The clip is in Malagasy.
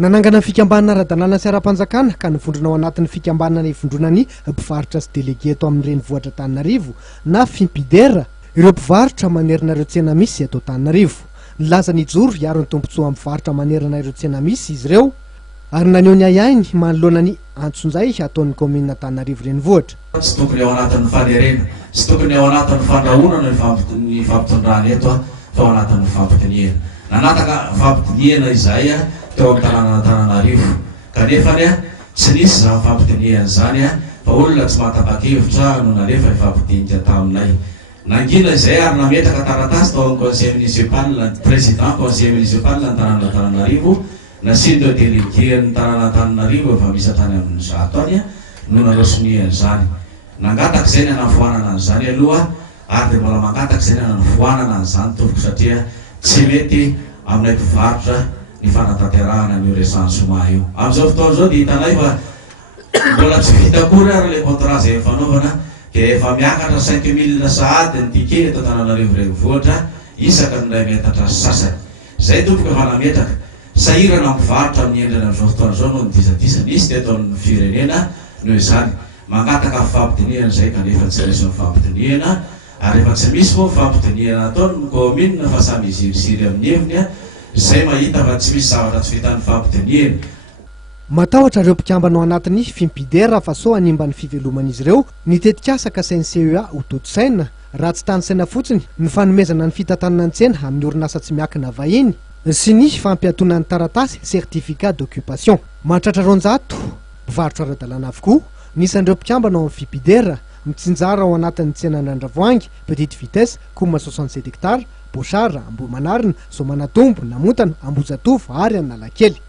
Nanangana fikambanana ara-dalàna sy ara-panjakana ka nivondrona ao anatin'ny fikambanana ivondronany mpivarotra sy délégué eto amin'ny renivohitra Antananarivo na Fimpidera ireo mpivarotra manerana ireo tsena misy eto Antananarivo. Nilaza nijoro hiaro ny tombontsoa amin'ny mpivarotra manerana ireo tsena misy izy ireo ary naneho ny ahiahiny manoloana ny antsonjay ataon'ny commune Antananarivo renivohitra. Tsy tokony ao anatin'ny fanerena, tsy tokony ao anatin'ny fandrahonana ny fampitondrana eto fa ao anatin'ny fampitoniana. Nanataka fampitoniana izay teo amin'ny tanàna Antananarivo kanefa tsy nisy zany fampitoniana zany fa olona tsy mahatapa-kevitra no nalefa ifampidinika taminay. Nangina izay ary nametraka taratasy tao amin'ny conseil municipal, président conseil municipal ny tanàna Antananarivo nasindreo délégué ny tanàna Antananarivo efa misy hatrany amin'ny zato any no narosoniany zany. Nangataka izay ny hanafoanana an'izany aloha ary dia mbola mangataka izay ny hanafoanana an'izany tompoko satria tsy mety aminay mpivarotra ny fanatanterahana ny recensement io. Amin'izao fotoana izao dia hitanay fa mbola tsy vita akory ary le contrat izay fanaovana dia efa miakatra 5 000 sahady ny ticket eto Antananarivo renivohitra isaka ny ray metatra sasany. Izay tompoko efa nametraka sahirana mpivarotra amin'ny endriny amin'izao fotoana izao no nidisadisan nisy teto amin'ny firenena noho izany mangataka fampitoniana izay kanefa tsy misy fampitoniana ary efa tsy misy moa fampitoniana ataon'ny commune fa samy izirisiry amin'ny heviny izay mahita fa tsy misy zavatra tsy vitan'ny fampitoniana. Matahotra ireo mpikambana ao anatin'ny Fimpidera fa so hanimba ny fiveloman'izy ireo nitetikasaka sain'ny CEA ho toto-saina raha tsy tany saina fotsiny ny fanomezana ny fitantanana ny tsena amin'ny orinasa tsy miankina vahiny sy ny fampiatonan'ny taratasy certificat d'occupation. Mahatratra roanjato mpivarotra ara-dalàna avokoa nisan'ireo mpikambana ao amin'ny Fimpidera mitsinjara ao anatin'ny tsenan'Andravoangy, Petite Vitesse, Kouma 67 hectares, Bochara, Ambohimanarina, Soamanatombo, Namotana, Ambozatovo ary Analakely.